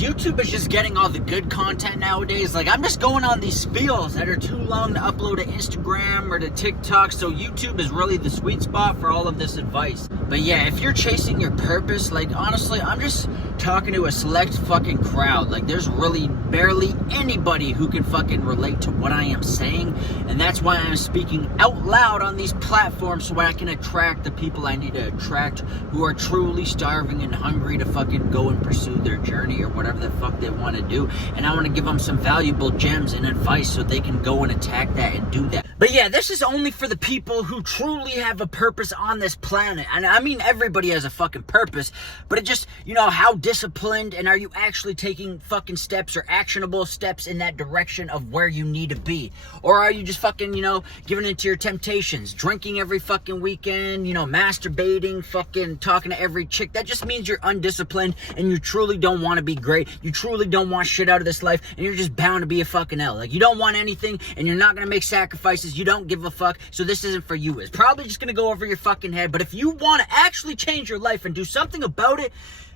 YouTube is just getting all the good content nowadays. Like, I'm just going on these spiels that are too long to upload to Instagram or to TikTok, so YouTube is really the sweet spot for all of this advice. But yeah, if you're chasing your purpose, like, honestly, I'm just talking to a select fucking crowd. Like, there's really barely anybody who can fucking relate to what I am saying, and that's why I'm speaking out loud on these platforms, so I can attract the people I need to attract, who are truly starving and hungry to fucking go and pursue their journey or whatever the fuck they want to do. And I want to give them some valuable gems and advice so they can go and attack that and do that. But yeah, this is only for the people who truly have a purpose on this planet. And I mean, everybody has a fucking purpose, but it just, you know, how disciplined and are you actually taking fucking steps or actionable steps in that direction of where you need to be? Or are you just fucking, you know, giving into your temptations, drinking every fucking weekend, you know, masturbating, fucking talking to every chick? That just means you're undisciplined and you truly don't want to be great. You truly don't want shit out of this life, and you're just bound to be a fucking L. Like, you don't want anything and you're not going to make sacrifices. You don't give a fuck, so this isn't for you. It's probably just going to go over your fucking head, but if you want to actually change your life and do something about it,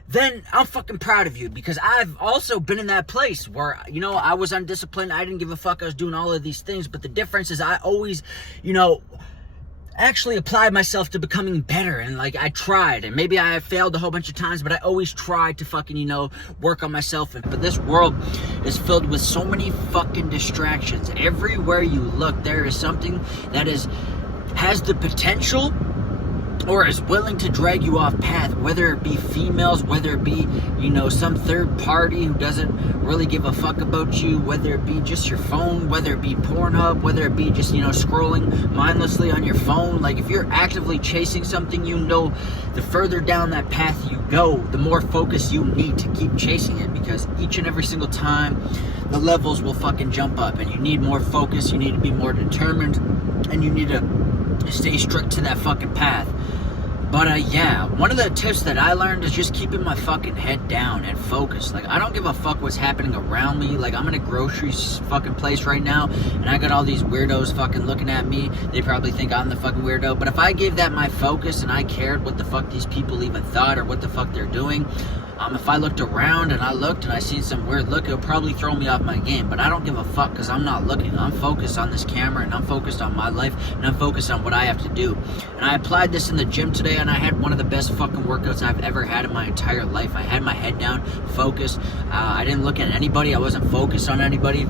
then I'm fucking proud of you, because I've also been in that place where, you know, I was undisciplined. I didn't give a fuck. I was doing all of these things, but the difference is I always, you know, actually applied myself to becoming better, and like I tried, and maybe I failed a whole bunch of times, but I always tried to fucking, you know, work on myself. But this world is filled with so many fucking distractions. Everywhere you look, there is something that has the potential or is willing to drag you off path, whether it be females, whether it be, you know, some third party who doesn't really give a fuck about you, whether it be just your phone, whether it be Pornhub, whether it be just, you know, scrolling mindlessly on your phone. Like, if you're actively chasing something, you know, the further down that path you go, the more focus you need to keep chasing it, because each and every single time the levels will fucking jump up, and you need more focus, you need to be more determined, and you need to stay strict to that fucking path. But yeah, one of the tips that I learned is just keeping my fucking head down and focused. Like, I don't give a fuck what's happening around me. Like, I'm in a grocery fucking place right now, and I got all these weirdos fucking looking at me. They probably think I'm the fucking weirdo. But if I gave that my focus and I cared what the fuck these people even thought or what the fuck they're doing, if I looked around and I seen some weird look, it'll probably throw me off my game. But I don't give a fuck, because I'm not looking. I'm focused on this camera, and I'm focused on my life, and I'm focused on what I have to do. And I applied this in the gym today, and I had one of the best fucking workouts I've ever had in my entire life. I had my head down, focused. I didn't look at anybody. I wasn't focused on anybody.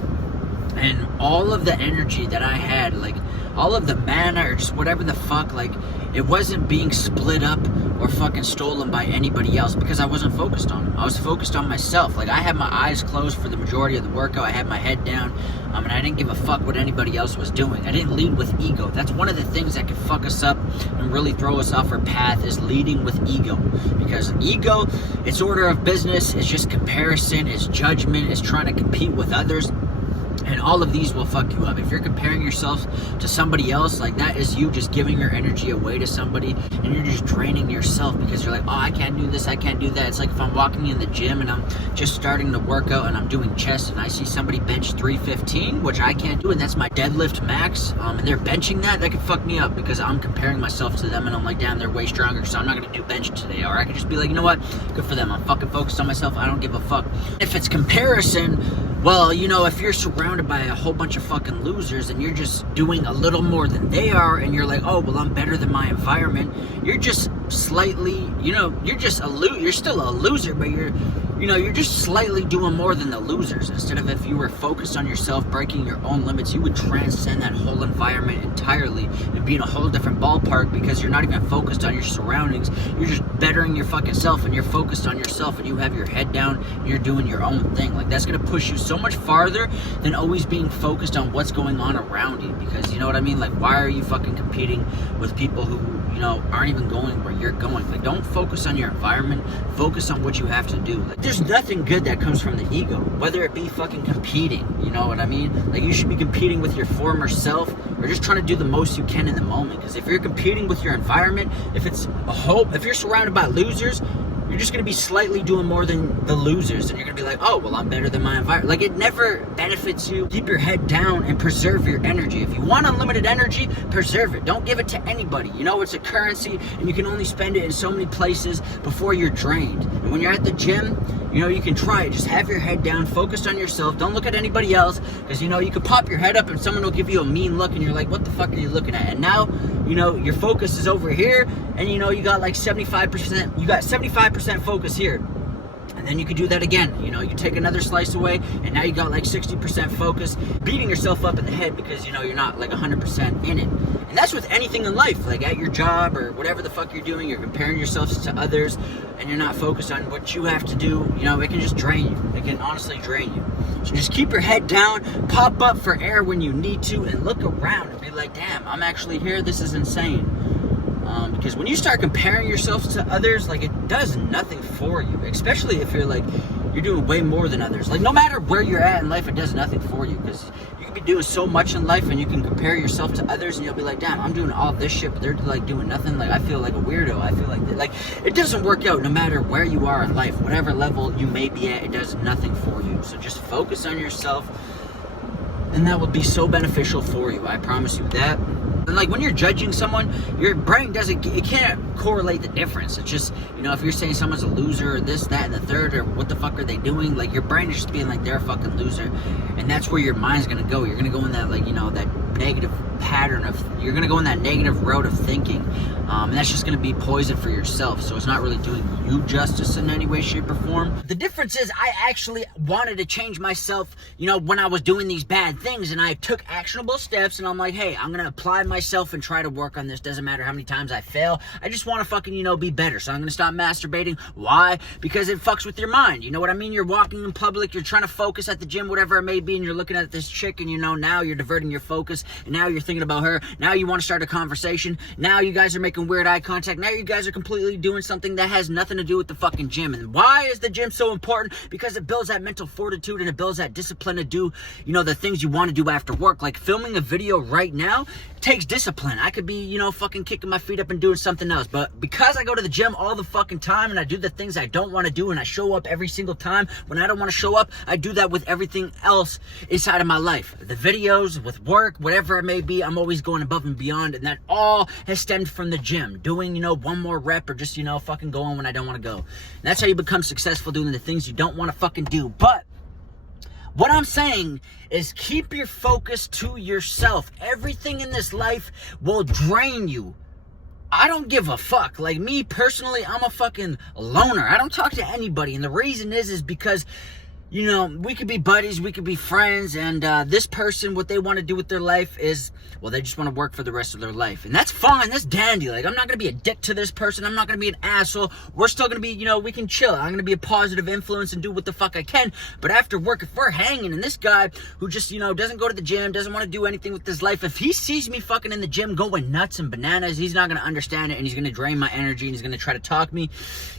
And all of the energy that I had, like all of the mana or just whatever the fuck, like, it wasn't being split up or fucking stolen by anybody else, because I wasn't focused on them. I was focused on myself. Like, I had my eyes closed for the majority of the workout. I had my head down, and I didn't give a fuck what anybody else was doing. I didn't lead with ego. That's one of the things that can fuck us up and really throw us off our path, is leading with ego. Because ego, it's order of business, it's just comparison, it's judgment, it's trying to compete with others. And all of these will fuck you up. If you're comparing yourself to somebody else, like, that is you just giving your energy away to somebody, and you're just draining yourself, because you're like, oh, I can't do this, I can't do that. It's like if I'm walking in the gym and I'm just starting to work out and I'm doing chest, and I see somebody bench 315, which I can't do, and that's my deadlift max, and they're benching that could fuck me up, because I'm comparing myself to them, and I'm like, damn, they're way stronger, so I'm not going to do bench today. Or I could just be like, you know what, good for them, I'm fucking focused on myself, I don't give a fuck. If it's comparison, well, you know, if you're surrounded by a whole bunch of fucking losers and you're just doing a little more than they are, and you're like, oh, well, I'm better than my environment, you're just slightly, you know, you're still a loser, but you're just slightly doing more than the losers. Instead of, if you were focused on yourself, breaking your own limits, you would transcend that whole environment entirely and be in a whole different ballpark, because you're not even focused on your surroundings. You're just bettering your fucking self, and you're focused on yourself, and you have your head down, and you're doing your own thing. Like, that's going to push you so much farther than always being focused on what's going on around you. Because, you know what I mean? Like, why are you fucking competing with people who, you know, aren't even going where you're going? Like, don't focus on your environment, focus on what you have to do. Like, there's nothing good that comes from the ego, whether it be fucking competing, you know what I mean? Like, you should be competing with your former self, or just trying to do the most you can in the moment. Because if you're competing with your environment, if you're surrounded by losers, you're just going to be slightly doing more than the losers, and you're going to be like, oh, well, I'm better than my environment. Like, it never benefits you. Keep your head down and preserve your energy. If you want unlimited energy, preserve it. Don't give it to anybody. You know, it's a currency, and you can only spend it in so many places before you're drained. And when you're at the gym, you know, you can try it. Just have your head down, focused on yourself. Don't look at anybody else, because, you know, you could pop your head up and someone will give you a mean look and you're like, what the fuck are you looking at? And now, you know, your focus is over here, and, you know, you got like 75% focus here. And then you could do that again. You know, you take another slice away, and now you got like 60% focus, beating yourself up in the head because, you know, you're not like 100% in it. And that's with anything in life, like at your job or whatever the fuck you're doing. You're comparing yourselves to others, and you're not focused on what you have to do. You know, it can just drain you. It can honestly drain you. So just keep your head down, pop up for air when you need to, and look around and be like, damn, I'm actually here. This is insane. Because when you start comparing yourself to others, like, it does nothing for you, especially if you're like, you're doing way more than others. Like, no matter where you're at in life, it does nothing for you, because you can be doing so much in life, and you can compare yourself to others, and you'll be like, damn, I'm doing all this shit, but they're like doing nothing. Like, I feel like a weirdo. I feel like it doesn't work out no matter where you are in life. Whatever level you may be at, it does nothing for you. So just focus on yourself, and that will be so beneficial for you. I promise you that. And like when you're judging someone, your brain it can't correlate the difference. It's just, you know, if you're saying someone's a loser or this, that, and the third, or what the fuck are they doing, like your brain is just being like, they're a fucking loser. And that's where your mind's gonna go. You're gonna go in that, like, you know, that negative pattern you're gonna go in that negative road of thinking. And that's just gonna be poison for yourself. So it's not really doing you justice in any way, shape, or form. The difference is I actually wanted to change myself, you know, when I was doing these bad things, and I took actionable steps, and I'm like, hey, I'm gonna apply myself and try to work on this. Doesn't matter how many times I fail. I just want to fucking, you know, be better. So I'm gonna stop masturbating. Why? Because it fucks with your mind. You know what I mean? You're walking in public, you're trying to focus at the gym, whatever it may be, and you're looking at this chick, and, you know, now you're diverting your focus, and now you're thinking about her. Now you want to start a conversation. Now you guys are making weird eye contact. Now you guys are completely doing something that has nothing to do with the fucking gym. And why is the gym so important? Because it builds that mental fortitude, and it builds that discipline to do, you know, the things you want to do after work. Like filming a video right now takes discipline. I could be, you know, fucking kicking my feet up and doing something else, but because I go to the gym all the fucking time, and I do the things I don't want to do, and I show up every single time when I don't want to show up, I do that with everything else inside of my life. The videos, with work, whatever it may be, I'm always going above and beyond, and that all has stemmed from the gym. Doing, you know, one more rep, or just, you know, fucking going when I don't want to go. And that's how you become successful, doing the things you don't want to fucking do. But what I'm saying is keep your focus to yourself. Everything in this life will drain you. I don't give a fuck. Like me personally, I'm a fucking loner. I don't talk to anybody. And the reason is because, you know, we could be buddies, we could be friends, and this person, what they want to do with their life is, well, they just want to work for the rest of their life. And that's fine, that's dandy. Like, I'm not going to be a dick to this person, I'm not going to be an asshole. We're still going to be, you know, we can chill. I'm going to be a positive influence and do what the fuck I can. But after work, if we're hanging, and this guy who just, you know, doesn't go to the gym, doesn't want to do anything with his life, if he sees me fucking in the gym going nuts and bananas, he's not going to understand it, and he's going to drain my energy, and he's going to try to talk me,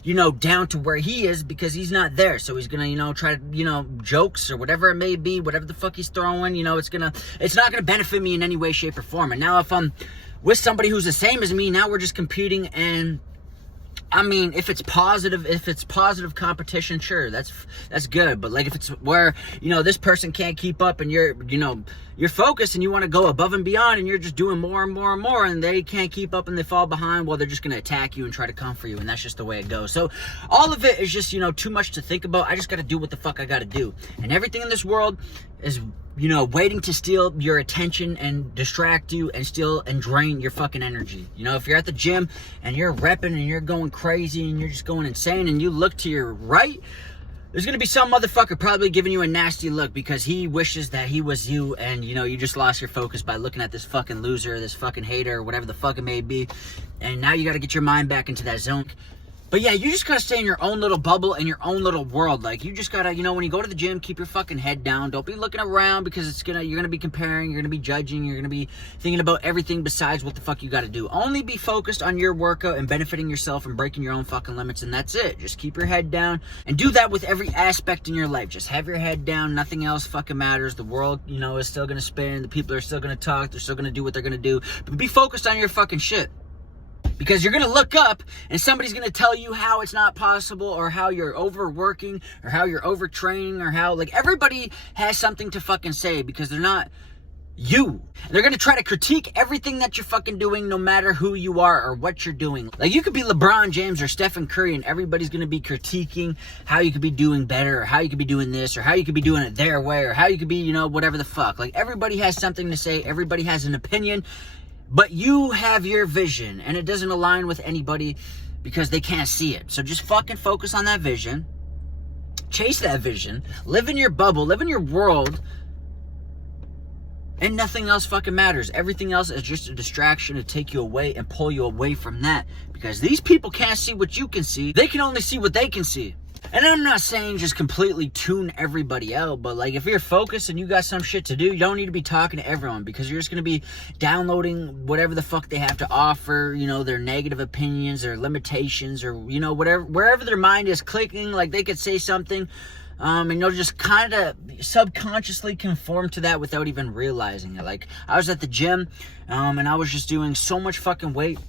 you know, down to where he is, because he's not there. So he's going to, you know, try to, you know, jokes or whatever it may be, whatever the fuck he's throwing, you know, it's not gonna benefit me in any way, shape, or form. And now if I'm with somebody who's the same as me, now we're just competing. And I mean, if it's positive competition, sure, that's good. But like if it's where, you know, this person can't keep up, and you're focused, and you want to go above and beyond, and you're just doing more and more and more, and they can't keep up and they fall behind, well, they're just going to attack you and try to come for you, and that's just the way it goes. So all of it is just, you know, too much to think about. I just got to do what the fuck I got to do. And everything in this world is, you know, waiting to steal your attention and distract you and steal and drain your fucking energy. You know, if you're at the gym and you're repping and you're going crazy and you're just going insane, and you look to your right, there's going to be some motherfucker probably giving you a nasty look because he wishes that he was you, and, you know, you just lost your focus by looking at this fucking loser, this fucking hater, whatever the fuck it may be. And now you got to get your mind back into that zone. But yeah, you just gotta stay in your own little bubble and your own little world. Like, you just gotta, you know, when you go to the gym, keep your fucking head down. Don't be looking around, because you're gonna be comparing, you're gonna be judging, you're gonna be thinking about everything besides what the fuck you gotta do. Only be focused on your workout and benefiting yourself and breaking your own fucking limits, and that's it. Just keep your head down, and do that with every aspect in your life. Just have your head down, nothing else fucking matters. The world, you know, is still gonna spin, the people are still gonna talk, they're still gonna do what they're gonna do, but be focused on your fucking shit. Because you're going to look up and somebody's going to tell you how it's not possible, or how you're overworking, or how you're overtraining, or how, like, everybody has something to fucking say, because they're not you. They're gonna try to critique everything that you're fucking doing, no matter who you are or what you're doing. Like, you could be LeBron James or Stephen Curry, and everybody's gonna be critiquing how you could be doing better, or how you could be doing this, or how you could be doing it their way, or how you could be, you know, whatever the fuck. Like, everybody has something to say, everybody has an opinion, but you have your vision, and it doesn't align with anybody because they can't see it. So just fucking focus on that vision, chase that vision, live in your bubble, live in your world, and nothing else fucking matters. Everything else is just a distraction to take you away and pull you away from that. Because these people can't see what you can see. They can only see what they can see. And I'm not saying just completely tune everybody out, but like, if you're focused and you got some shit to do, you don't need to be talking to everyone, because you're just going to be downloading whatever the fuck they have to offer, you know, their negative opinions, their limitations, or, you know, whatever, wherever their mind is clicking. Like, they could say something, and you'll just kind of subconsciously conform to that without even realizing it. Like, I was at the gym, and I was just doing so much fucking weight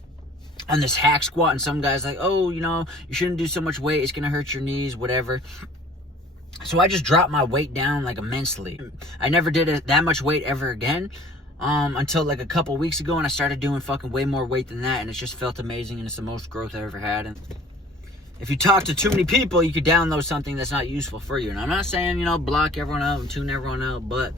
on this hack squat, and some guy's like, oh, you know, you shouldn't do so much weight, it's gonna hurt your knees, whatever. So I just dropped my weight down, like, immensely. I never did that much weight ever again, until like a couple weeks ago, and I started doing fucking way more weight than that, and it just felt amazing, and it's the most growth I ever had. And if you talk to too many people, you could download something that's not useful for you. And I'm not saying, you know, block everyone out and tune everyone out, but